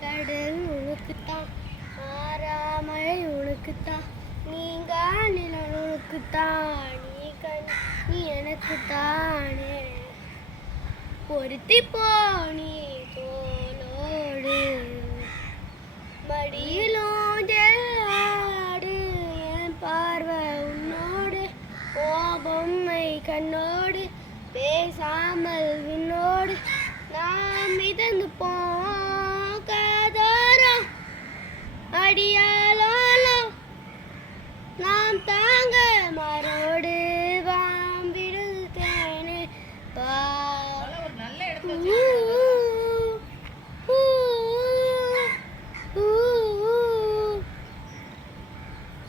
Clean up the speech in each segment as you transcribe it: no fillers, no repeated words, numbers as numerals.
கடல் உனக்குத்தான், மாறாமழை உனக்குத்தான், நீங்கா நிலம் உனக்குத்தான், நீ எனக்குத்தானே. பொருத்தி போனி தோளோடு மடியிலும் ஜெல்லாடு, என் பார்வை உன்னோடு, ஓ பொம்மை கண்ணோடு, பேசாமல் விண்ணோடு நாம் மிதந்து போகாதோரம் அடியாலோ நாம் தாங்க மரோடு வாம்பிடுது தேனே பா.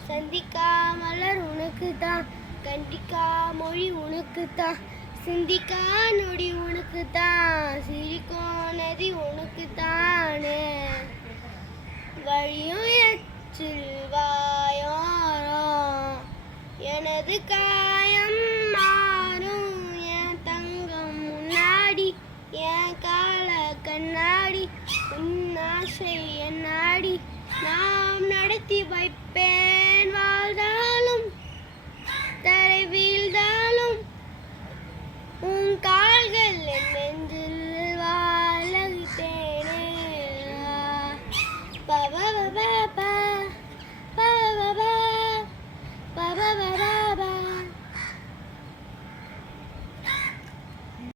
சந்திக்கா மலர் உனக்குத்தான், கண்டிக்கா மொழி உனக்குத்தான், சிந்திக்கா நொடி உனக்குத்தான், சிரிக்கும் நதி உனக்குத்தானே. வழியும் எச்சில் வாயோரம் எனது காயம் மாறும், என் தங்கம் முன்னாடி என் கால கண்ணாடி, உன் ஆசை என் நாடி நாம் நடத்தி வைப்பேன்.